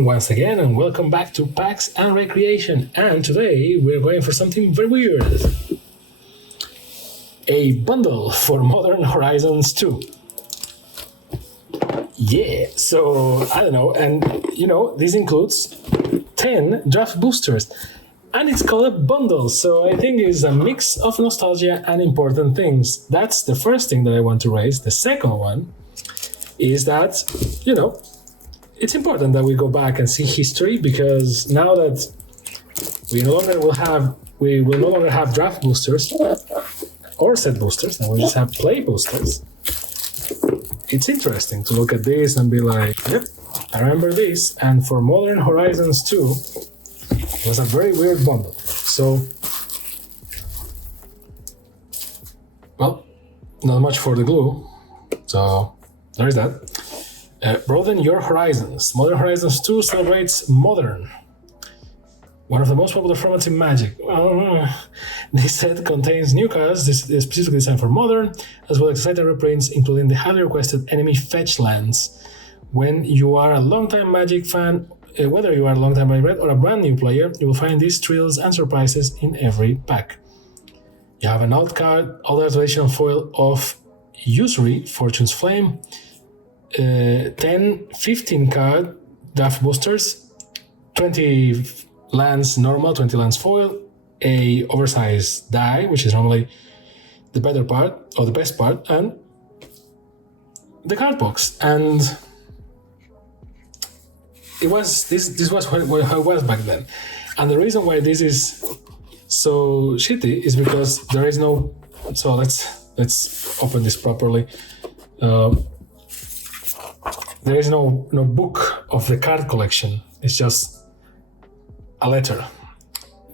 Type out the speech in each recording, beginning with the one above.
everyone once again, and welcome back to Packs and Recreation. And today we're going for something very weird. A bundle for Modern Horizons 2. Yeah, so I don't know, and this includes 10 draft boosters. And it's called a bundle, so I think it's a mix of nostalgia and important things. That's the first thing that I want to raise. The second one is that, it's important that we go back and see history, because now that we will no longer have draft boosters or set boosters, and we just have play boosters. It's interesting to look at this and be like, yep, I remember this. And for Modern Horizons 2, it was a very weird bundle. So, well, not much for the glue. So, there is that. Broaden your horizons. Modern Horizons 2 celebrates modern. One of the most popular formats in Magic. This set contains new cards. This is specifically designed for modern, as well as exciting reprints, including the highly requested enemy fetch lands. When you are a longtime Magic fan, whether you are a longtime Magic Red or a brand new player, you will find these thrills and surprises in every pack. You have an alt card, all traditional foil of Usury, Fortune's Flame, 10, 15 card draft boosters, 20 lands normal, 20 lands foil, a oversized die, which is normally the better part or the best part, and the card box. And this was how it was back then. And the reason why this is so shitty is because there is no. So let's open this properly. There is no book of the card collection. It's just a letter.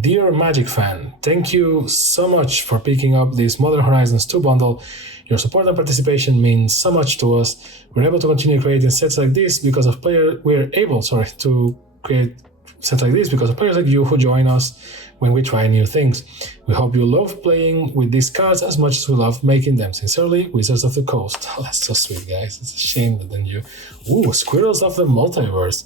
Dear Magic fan, thank you so much for picking up this Modern Horizons 2 bundle. Your support and participation means so much to us. We're able to continue creating sets like this because of players like you who join us when we try new things. We hope you love playing with these cards as much as we love making them. Sincerely, Wizards of the Coast. Oh, that's so sweet, guys. It's a shame that then you... Ooh, Squirrels of the Multiverse.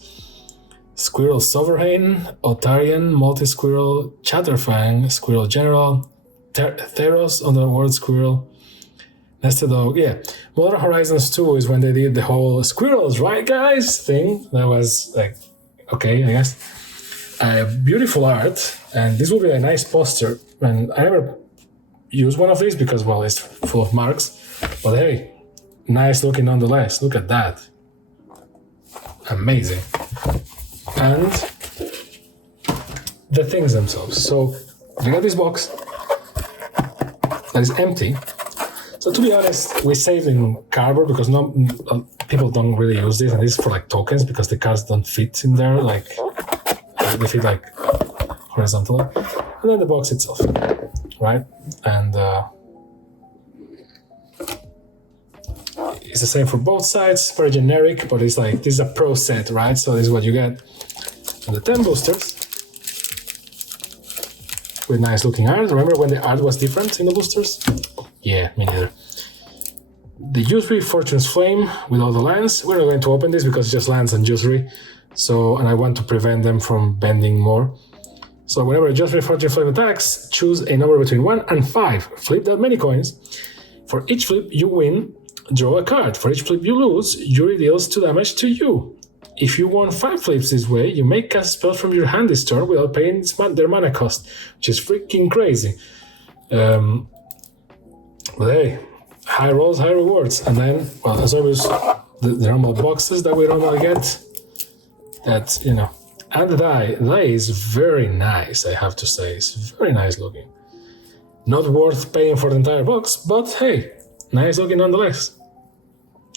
Squirrel Sovereign, Otarian, Multi-Squirrel, Chatterfang, Squirrel General, Theros, Underworld Squirrel, Nested Dog. Yeah, Modern Horizons 2 is when they did the whole squirrels, right, guys? thing. That was like, okay, I guess. Beautiful art, and this will be a nice poster. And I never use one of these because, well, it's full of marks. But hey, nice looking nonetheless. Look at that. Amazing. And the things themselves. So we got this box that is empty. So to be honest, we saved in cardboard because people don't really use this, and this is for like tokens because the cards don't fit in there. Like they fit like horizontally, and then the box itself, right? And it's the same for both sides. Very generic, but it's like this is a pro set, right? So this is what you get. And the 10 boosters with nice looking art. Remember when the art was different in the boosters? Yeah, me neither. The Usury Fortune's Flame with all the lands. We're not going to open this because it's just lands and Usury. So, and I want to prevent them from bending more. So whenever a Usury Fortune's Flame attacks, choose a number between 1 and 5. Flip that many coins. For each flip you win, draw a card. For each flip you lose, Usury deals 2 damage to you. If you won 5 flips this way, you may cast spells from your hand this turn without paying their mana cost, which is freaking crazy. But hey, high rolls, high rewards. And then, well, as always, the normal boxes that we normally get. That, and the die. The die is very nice, I have to say. It's very nice looking. Not worth paying for the entire box, but hey, nice looking nonetheless.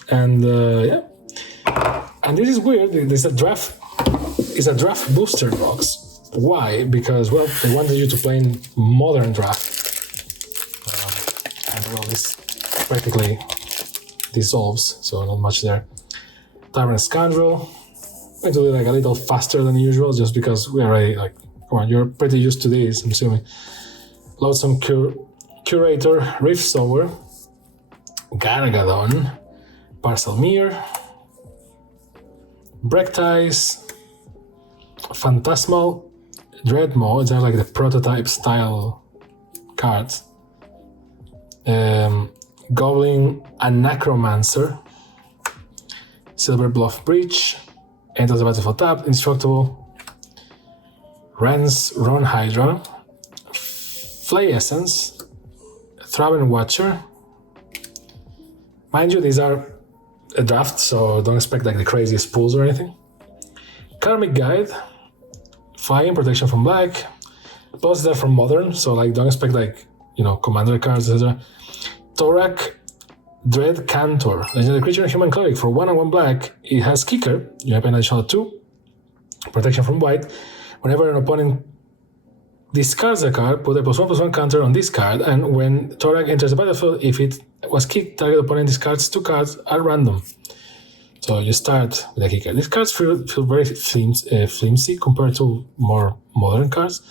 And yeah. And this is weird. It's a draft booster box. Why? Because, well, they wanted you to play in modern draft. And, well, this practically dissolves, so not much there. Tyrant Scoundrel. I'm going to do it like a little faster than usual, just because we already, like, come on, you're pretty used to this, I'm assuming. Loadsome Curator, Rift Sower, Gargadon, Parcel Mirror, Brekties, Phantasmal Dreadmaw, these are like the prototype style cards. Goblin Anachromancer, Silver Bluff Breach, enters the battlefield tapped, indestructible. Rens Ron Hydra, Flay Essence, Thraben Watcher. Mind you, these are a draft, so don't expect like the craziest pulls or anything. Karmic Guide, Flying, Protection from Black, plus they're from Modern, so like don't expect like, commander cards, etc. Thorak Dread Cantor, legendary creature and human cleric for 1/1 black. It has Kicker, you have an additional 2, protection from white. Whenever an opponent discards a card, put a +1/+1 counter on this card, and when Thorak enters the battlefield, if it was kicked, target opponent discards 2 cards at random. So you start with a kicker. These cards feel very flimsy compared to more modern cards,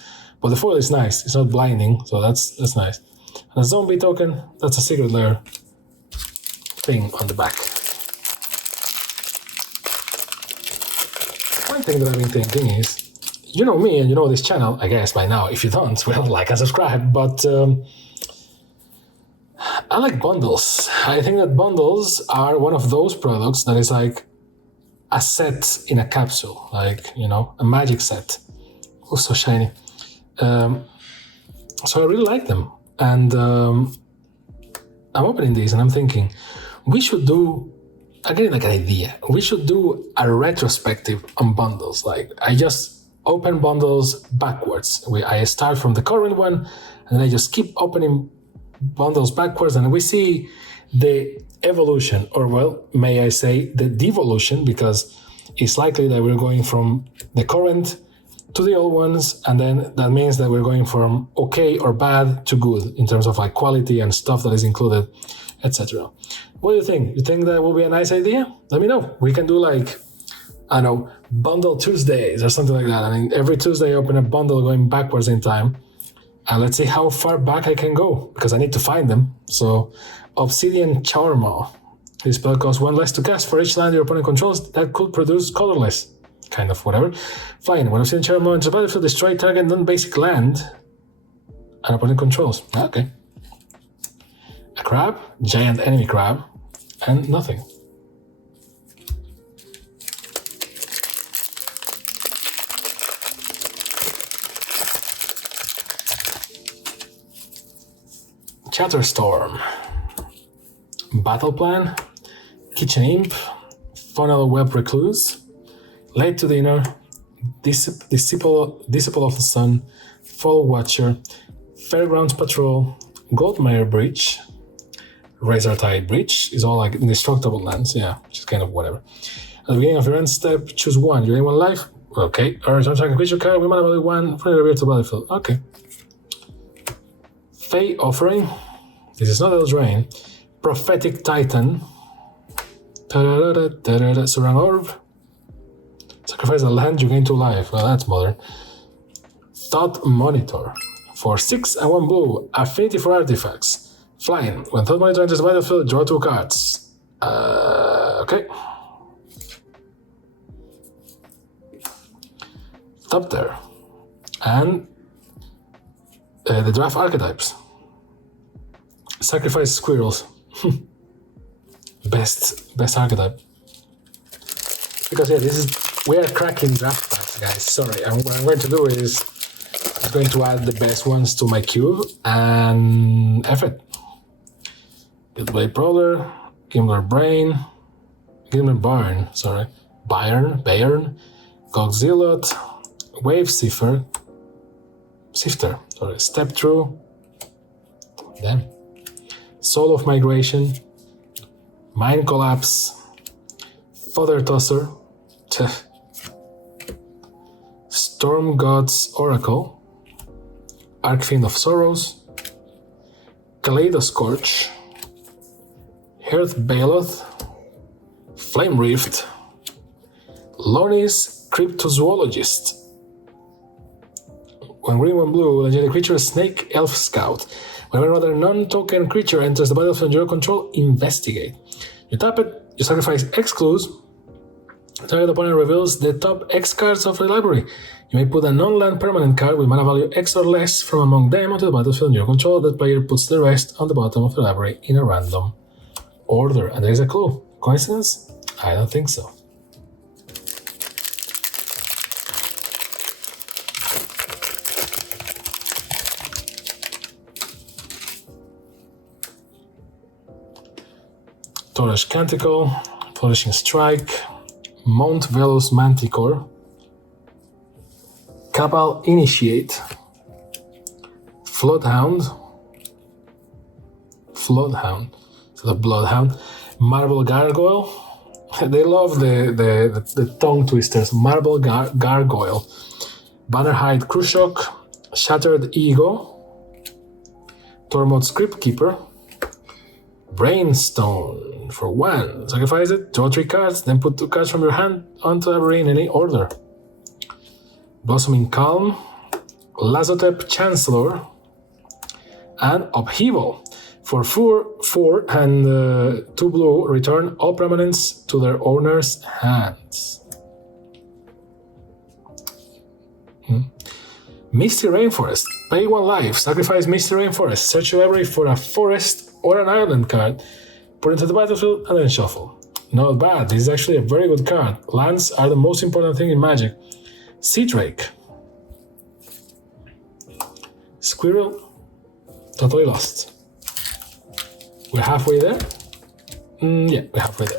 but the foil is nice. It's not blinding, so that's nice. And a zombie token, that's a secret lair thing on the back. One thing that I've been thinking is, you know me and you know this channel, I guess by now. If you don't, well, like and subscribe. But I like bundles. I think that bundles are one of those products that is like a set in a capsule, like, a magic set. Oh, so shiny. So I really like them. And I'm opening these and I'm thinking, we should do, I'm getting like an idea. We should do a retrospective on bundles. Like, I just open bundles backwards. I start from the current one, and then I just keep opening bundles backwards, and we see the evolution, or well, may I say the devolution, because it's likely that we're going from the current to the old ones, and then that means that we're going from okay or bad to good in terms of like quality and stuff that is included, etc. What do you think? You think that will be a nice idea? Let me know. We can do like, I don't know, bundle Tuesdays or something like that. I mean, every Tuesday I open a bundle going backwards in time, and let's see how far back I can go, because I need to find them. So, Obsidian Charmaw. This spell costs 1 less to cast for each land your opponent controls that could produce colorless. Kind of whatever. Flying. When Obsidian Charmaw enters the battlefield, destroy target non-basic land an opponent controls. Okay. A crab, giant enemy crab, and nothing. Chatterstorm, Battle Plan, Kitchen Imp, Funnel Web Recluse, Late to Dinner, Disciple of the Sun, Fall Watcher, Fairgrounds Patrol, Goldmire Breach, Razortide Breach is all like indestructible lands, yeah, which is kind of whatever. At the beginning of your end step, choose one. You gain 1 life, okay. Or target creature card, we might value 1 from the reveal to battlefield, okay. Fey Offering, this is not Eldraine. Prophetic Titan, Surround Orb, sacrifice a land, you gain 2 life. Well, that's modern. Thought Monitor, for 6 and 1 blue, affinity for artifacts. Flying, when Thought Monitor enters the battlefield, draw 2 cards. Okay. Top there. And the draft archetypes. Sacrifice squirrels. best archetype. Because yeah, we are cracking draft packs, guys. Sorry, and what I'm going to do is I'm going to add the best ones to my queue and F it. Blade Brawler, Gimler Barn, Gogzilot, Wave Sifter, Step Through, damn. Soul of Migration, Mind Collapse, Fodder Tosser, Storm God's Oracle, Archfiend of Sorrows, Kaleidoscorch, Hearth Baloth, Flame Rift, Lonnie's Cryptozoologist. When green, when blue, legendary creature Snake Elf Scout. Whenever another non-token creature enters the battlefield under your control, investigate. You tap it, you sacrifice X clues, Target opponent reveals the top X cards of the library. You may put a non-land permanent card with mana value X or less from among them onto the battlefield in your control. That player puts the rest on the bottom of the library in a random order. And there is a clue. Coincidence? I don't think so. Torres Canticle, Flourishing Strike, Mount Velus Manticore, Cabal Initiate, Floodhound, instead of Bloodhound, Marble Gargoyle. They love the tongue twisters. Marble Gargoyle, Bannerhide Krushok, Shattered Ego, Tormod Script Keeper, Brainstone for 1. Sacrifice it, draw 3 cards, then put 2 cards from your hand onto library in any order. Blossoming Calm, Lazotep Chancellor, and Upheaval. For 4 and 2 blue, return all permanents to their owner's hands. Misty Rainforest. Pay 1 life, sacrifice Misty Rainforest. Search your library for a forest or an island card, put it into the battlefield, and then shuffle. Not bad, this is actually a very good card. Lands are the most important thing in Magic. Sea Drake. Squirrel. Totally lost. We're halfway there? Yeah, we're halfway there.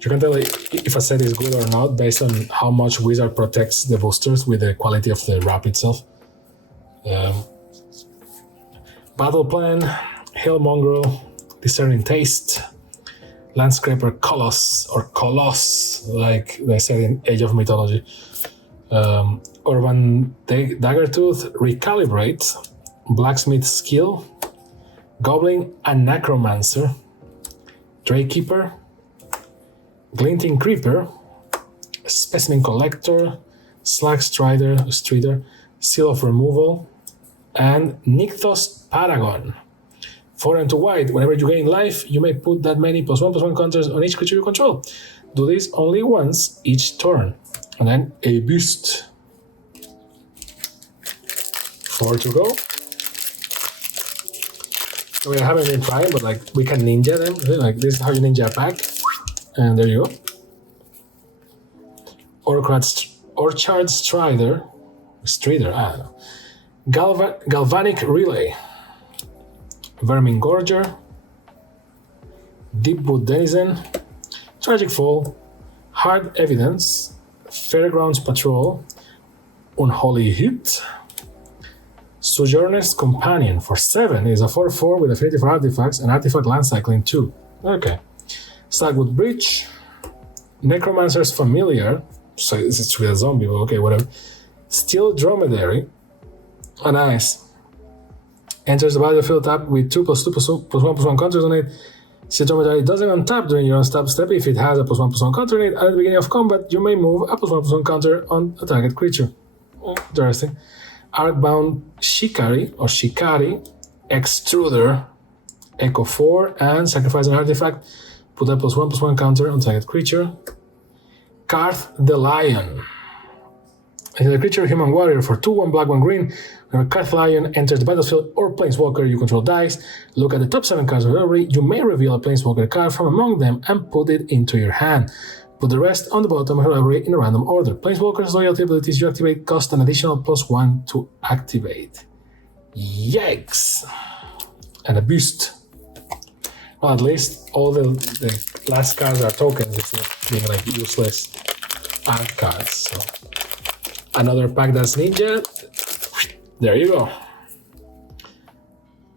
You can tell if a set is good or not based on how much Wizard protects the boosters with the quality of the wrap itself. Battle Plan, Hail Mongrel, Discerning Taste, Landscraper Coloss, or Coloss, like they said in Age of Mythology. Urban Daggertooth, Recalibrate, Blacksmith Skill, Goblin and Necromancer, Drakekeeper, Glinting Creeper, Specimen Collector, Slag Strider, Seal of Removal, and Nykthos Paragon. 4 and 2 white. Whenever you gain life, you may put that many +1/+1 counters on each creature you control. Do this only once each turn. And then a boost. 4 to go. We haven't been trying, but like we can ninja them. Like this is how you ninja a pack. And there you go. Orchard Strider, I don't know. Galvanic Relay, Vermin Gorger, Deepwood Denizen, Tragic Fall, Hard Evidence, Fairgrounds Patrol, Unholy Hit, Sojourner's Companion for 7 is a 4/4 with affinity for artifacts and artifact land cycling 2. Okay. Slagwood Breach, Necromancer's Familiar, so it's with a zombie, but okay, whatever. Steel Dromedary, nice. Enters the battlefield tap with 2+2/+1/+1 counters on it. Steel Dromedary doesn't untap during your unstop step if it has a +1/+1 counter in it. At the beginning of combat, you may move a +1/+1 counter on a target creature. Interesting. Arcbound Shikari, Extruder, Echo 4, and sacrifice an artifact. Put a +1/+1 counter on target creature. Karth the Lion. It is a creature human warrior for 2/1 black 1 green. When Karth Lion enters the battlefield or planeswalker you control dies, look at the top 7 cards of the library. You may reveal a planeswalker card from among them and put it into your hand. Put the rest on the bottom of your library in a random order. Planeswalker's loyalty abilities you activate cost an additional +1 to activate. Yikes! And a boost. Well, at least all the last cards are tokens instead of being like useless art cards. So another pack that's ninja. There you go.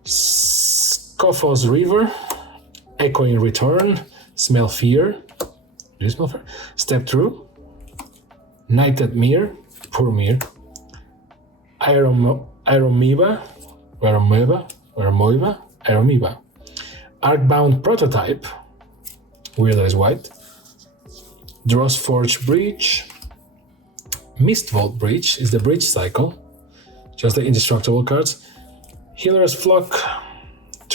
Scoffos River, Echoing Return, Smell Fear. Do you smell fear? Step Through, Knighted Mirror, poor Mirror, Aeromoeba, Arcbound Prototype, weird that is white, Drossforge Breach, Mistvault Breach is the breach cycle, just the indestructible cards, Healer's Flock,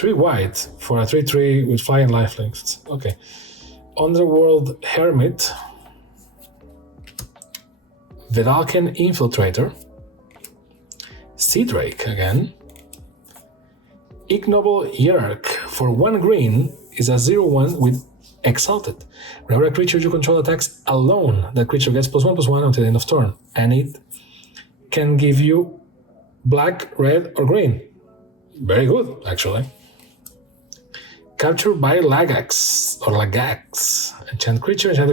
3 white for a 3/3 with flying lifelinks. Okay. Underworld Hermit. Vedalken Infiltrator. Sea Drake again. Ignoble Hierarch for 1 green is a 0/1 with Exalted. Whenever a creature you control attacks alone, that creature gets +1/+1 until the end of turn, and it can give you black, red, or green. Very good, actually. Captured by Lagax or Lagax. Enchanted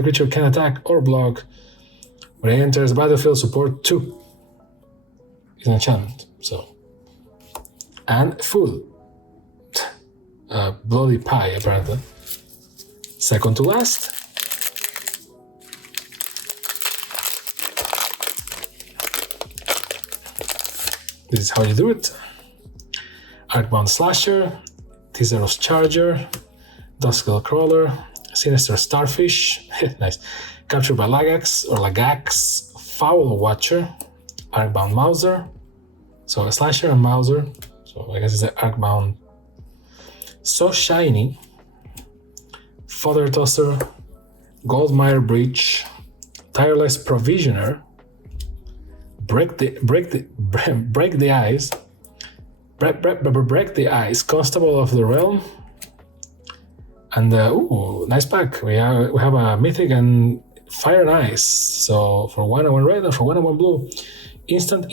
creature can attack or block. When it enters the battlefield, support 2. It's an enchantment, so. And food. Bloody pie, apparently. Second to last. This is how you do it. Arcbound Slasher, Teaser's Charger, Duskell Crawler, Sinister Starfish, nice. Captured by Lagax or Lagax, Foul Watcher, Arcbound Mauser, so a Slasher and Mauser, so I guess it's an Arcbound. So Shiny, Fodder Tosser, Goldmire Breach, Tireless Provisioner, Break the Ice, Constable of the Realm, and nice pack. We have a Mythic and Fire and Ice. So for 1 and 1 red and for 1 and 1 blue, instant.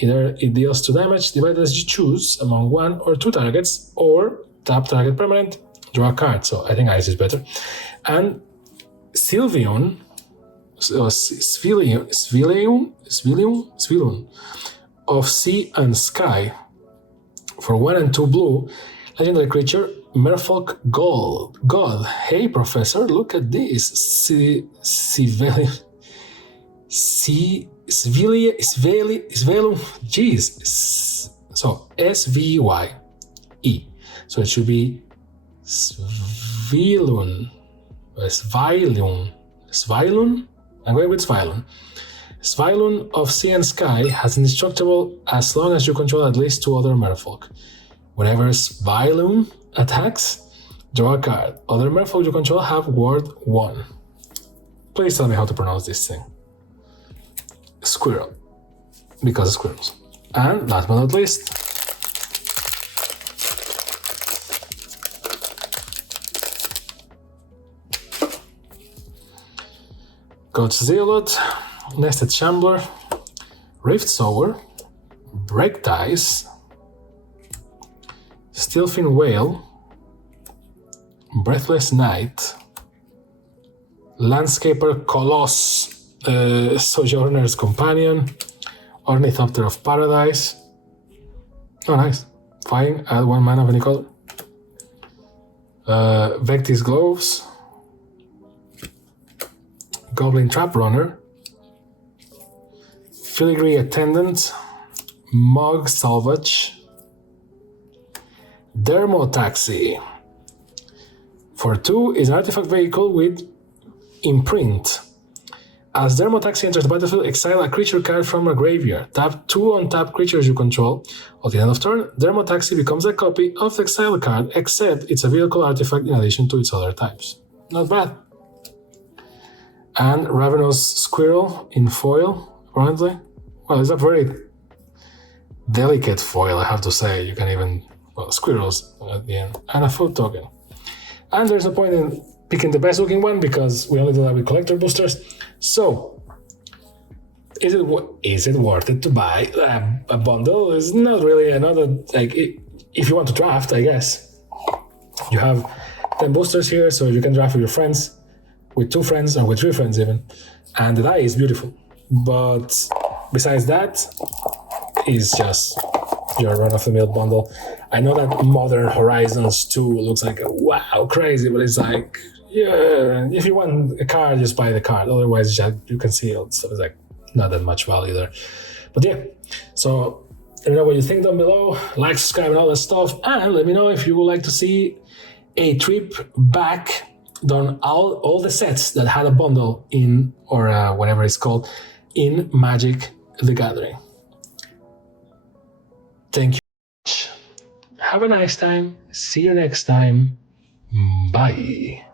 Either it deals 2 damage divided as you choose among 1 or 2 targets, or tap target permanent, draw a card. So I think Ice is better. And Sylveon of Sea and Sky for 1 and 2 blue, legendary creature, Merfolk God. Hey, Professor, look at this. Svelum. Jeez. So SVYE. So it should be Svilun. I'm going with Svylun. Svylun of Sea and Sky has indestructible as long as you control at least 2 other merfolk. Whenever Svylun attacks, draw a card. Other merfolk you control have ward 1. Please tell me how to pronounce this thing. Squirrel. Because of squirrels. And last but not least, God's Zealot, Nested Shambler, Rift Sower, Break Dice, Steelfin Whale, Breathless Knight, Landscaper Coloss, Sojourner's Companion, Ornithopter of Paradise. Oh, nice. Fine, add 1 mana of any color. Vectis Gloves, Goblin Trap Runner, Filigree Attendant, Mog Salvage, Dermotaxi. For 2 is an artifact vehicle with Imprint. As Dermotaxi enters the battlefield, exile a creature card from a graveyard. Tap 2 untapped creatures you control. At the end of turn, Dermotaxi becomes a copy of the exiled card, except it's a vehicle artifact in addition to its other types. Not bad. And Ravenous Squirrel in foil, apparently. Well, it's a very delicate foil, I have to say. You can even, squirrels at the end. And a food token. And there's no point in picking the best looking one because we only do that with collector boosters. So, is it worth it to buy a bundle? It's not really another, if you want to draft, I guess. You have 10 boosters here, so you can draft with your friends, with 2 friends, or with 3 friends even. And the die is beautiful. But besides that, it's just your run-of-the-mill bundle. I know that Modern Horizons 2 looks like, wow, crazy, but it's like, yeah, if you want a card, just buy the card. Otherwise, you can see it. So it's like not that much value there. But yeah, so let me know what you think down below. Like, subscribe, and all that stuff. And let me know if you would like to see a trip back done all the sets that had a bundle in, or whatever it's called, in Magic the Gathering. Thank you. Have a nice time. See you next time. Bye.